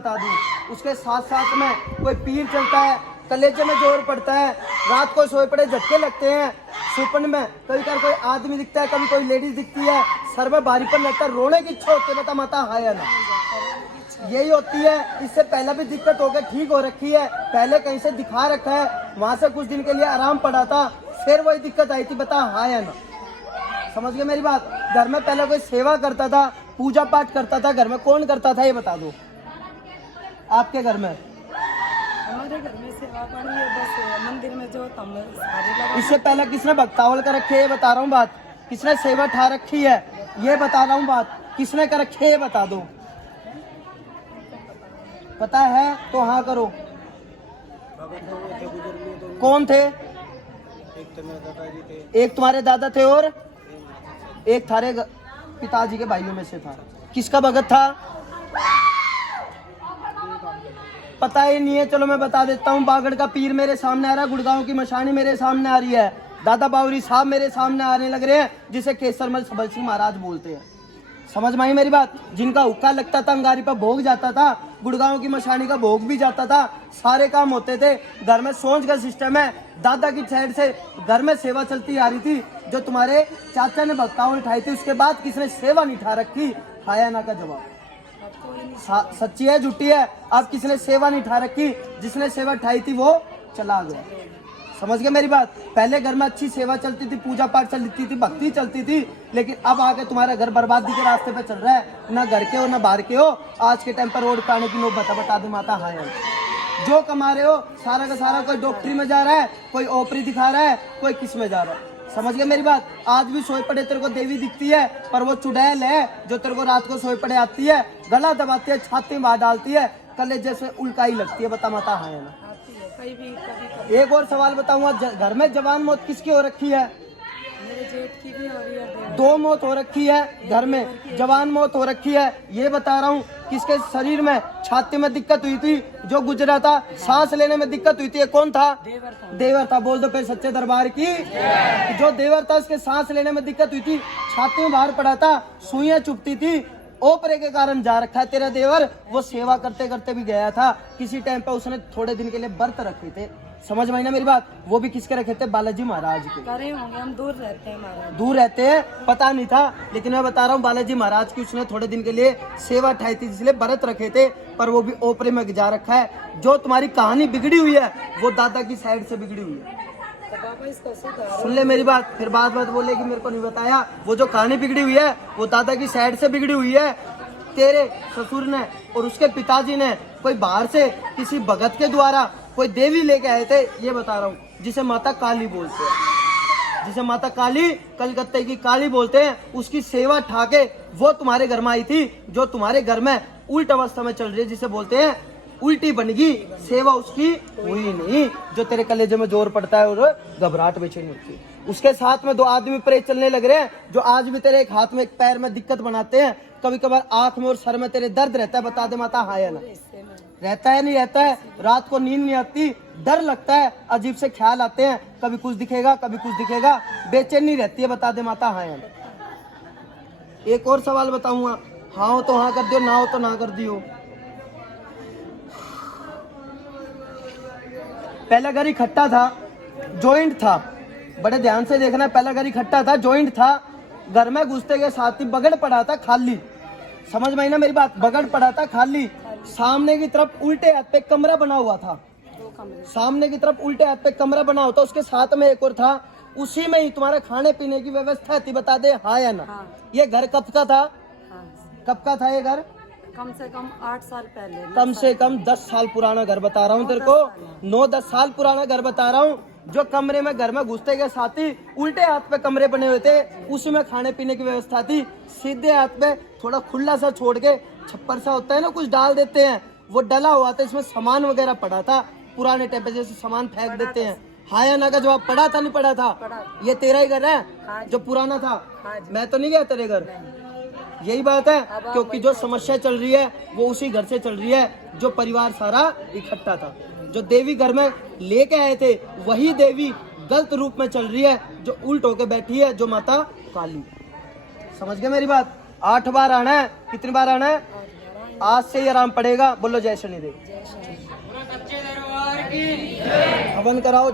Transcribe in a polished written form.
बता दूं। उसके साथ साथ में कोई पीर चलता है, कलेजे में जोर पड़ता है, रात को सोए पड़े झटके लगते हैं, सुपन में कभी कभी कोई आदमी दिखता है, कभी कोई लेडीज दिखती है, सर में भारीपन लगता है, रोने की इच्छा होती है, बता माता हाँ या ना? यही होती है। इससे पहले भी दिक्कत होकर ठीक हो रखी है, पहले कहीं से दिखा रखा है, वहां से कुछ दिन के लिए आराम पड़ा था, फिर वही दिक्कत आई थी, बता हाँ या ना? समझ गए मेरी बात? घर में पहले कोई सेवा करता था, पूजा पाठ करता था, घर में कौन करता था ये बता दो। आपके घर में? हमारे घर में सेवा पड़ी है, बस मंदिर में जो हम सारे लगा। इससे पहले किसने भक्तावल कर रखी है ये बता रहा हूँ बात, किसने सेवा ठा रखी है ये बता रहा हूँ बात, किसने कर रखी है ये बता दो। पता है तो हाँ करो। कौन थे? एक तुम्हारे दादा थे और एक थारे पिताजी के भाइयों में से था। किसका भगत था? पता ही नहीं है, चलो मैं बता देता हूँ। बागड़ का पीर मेरे सामने आ रहा है, गुड़गांव की मशानी मेरे सामने आ रही है, दादा बावरी साहब मेरे सामने आने लग रहे हैं, जिसे केसरमल सबल सिंह महाराज बोलते हैं। समझ में आई मेरी बात? जिनका हुक्का लगता था, अंगारी पर भोग जाता था, गुड़गांव की मशानी का भोग भी जाता था, सारे काम होते थे। घर में सोच का सिस्टम है, दादा की साइड से घर में सेवा चलती आ रही थी। जो तुम्हारे चाचा ने भक्तावल उठाई थी, उसके बाद किसने सेवा नहीं उठा रखी? हाया ना का जवाब। सच्ची है झूठी है? अब किसने सेवा नहीं उठा रखी? जिसने सेवा उठाई थी वो चला गया। समझ गए मेरी बात? पहले घर में अच्छी सेवा चलती थी, पूजा पाठ चलती थी, भक्ति चलती थी, लेकिन अब आके तुम्हारा घर बर्बादी के रास्ते पे चल रहा है। ना घर के हो ना बाहर के हो, आज के टाइम पर रोड पे आने की नौबत बता दो माता। हाँ यार, जो कमा रहे हो सारा का सारा कोई डॉक्टरी में जा रहा है, कोई ओपरी दिखा रहा है, कोई किस में जा रहा है। समझ गए मेरी बात? आज भी सोए पड़े तेरे को देवी दिखती है, पर वो चुड़ैल है जो तेरे को रात को सोए पड़े आती है, गला दबाती है, छाती में बाहर डालती है, कलेजे से उल्काई लगती है। बता माता हाँ या ना? कभी एक और सवाल बताऊंगा, घर में जवान मौत किसकी हो रखी है? मेरे जेठ की भी हो रही है, दो मौत हो रखी है घर में, जवान मौत हो रखी है। ये बता रहा हूँ, किसके शरीर में छाती में दिक्कत हुई थी, जो गुजरा था, सांस लेने में दिक्कत हुई थी, ये कौन था? देवर था। बोल दो फिर सच्चे दरबार की। जो देवर था उसके सांस लेने में दिक्कत हुई थी, छाती में बाहर पड़ा था, सुइयां चुभती थी, ओपरे के कारण जा रखा है तेरा देवर। वो सेवा करते करते भी गया था, किसी टाइम पे उसने थोड़े दिन के लिए व्रत रखे थे। समझ में आई ना मेरी बात? वो भी किसके रखे थे? बालाजी महाराज के। करे होंगे, हम दूर रहते हैं महाराज। दूर रहते हैं, पता नहीं था, लेकिन मैं बता रहा हूँ बालाजी महाराज की उसने थोड़े दिन के लिए सेवा उठाई थी, इसलिए व्रत रखे थे, पर वो भी ओपरे में जा रखा है। जो तुम्हारी कहानी बिगड़ी हुई है वो दादा की साइड से बिगड़ी हुई है। सुन ले मेरी बात, फिर बात बोले कि मेरे को नहीं बताया। वो जो कहानी बिगड़ी हुई है वो दादा की साइड से बिगड़ी हुई है। तेरे ससुर ने और उसके पिताजी ने कोई बाहर से किसी भगत के द्वारा कोई देवी लेके आए थे, ये बता रहा हूँ, जिसे माता काली बोलते हैं, जिसे माता काली, कलकत्ते की काली बोलते हैं। उसकी सेवा ठाके वो तुम्हारे घर में आई थी, जो तुम्हारे घर में उल्ट अवस्था में चल रही है, जिसे बोलते हैं उल्टी बनेगी। सेवा उसकी हुई नहीं, जो तेरे कलेजे में जोर पड़ता है और घबराहट बेचैनी होती है। उसके साथ में दो आदमी प्रेत चलने लग रहे हैं, जो आज भी तेरे एक हाथ में एक पैर में दिक्कत बनाते हैं। कभी कभार आंख में और सर में तेरे दर्द रहता है, बता दे माता हाँ या ना? रहता है नहीं रहता है? रात को नींद नहीं आती, डर लगता है, अजीब से ख्याल आते हैं, कभी कुछ दिखेगा कभी कुछ दिखेगा, बेचैनी रहती है, बता दे माता हाँ या ना? एक और सवाल बताऊंगा, हाँ हो तो हाँ कर दियो, ना हो तो ना कर दियो। पहला घर इकट्ठा था, जॉइंट था, बड़े ध्यान से देखना, पहला घर इकट्ठा था, जॉइंट था। घर में घुसते के साथ ही बगड़ पड़ा था खाली। समझ में आई ना मेरी बात? बगड़ पड़ा था खाली। सामने की तरफ उल्टे हाथ पे कमरा बना हुआ था, सामने की तरफ उल्टे हाथ पे कमरा बना हुआ था, उसके साथ में एक और था, उसी में ही तुम्हारा खाने पीने की व्यवस्था थी। बता दे हाँ या ना? ये घर कब का था? कब का था ये घर? कम से कम 8 साल पहले। कम से कम 10 साल पुराना घर बता रहा हूँ तेरे को, 9-10 साल पुराना घर बता रहा हूँ। जो कमरे में घर में घुसते के साथ ही उल्टे हाथ पे कमरे बने हुए थे, उसी में खाने पीने की व्यवस्था थी। सीधे हाथ पे थोड़ा खुला सा छोड़ के छप्पर सा होता है ना, कुछ डाल देते हैं, वो डला हुआ था, इसमें सामान वगैरह पड़ा था, पुराने टाइप पे जैसे सामान फेंक देते हैं। हाँ या ना का जवाब? पड़ा था नहीं पड़ा था? ये तेरा ही घर है जो पुराना था? मैं तो नहीं गया तेरे घर। यही बात है, क्योंकि जो समस्या चल रही है वो उसी घर से चल रही है, जो परिवार सारा इकट्ठा था। जो देवी घर में लेके आए थे वही देवी गलत रूप में चल रही है, जो उल्ट होके बैठी है, जो माता काली। समझ गए मेरी बात? 8 बार आना है। कितनी बार आना है? आज से ही आराम पड़ेगा। बोलो जय शनिदेव। हवन कराओ।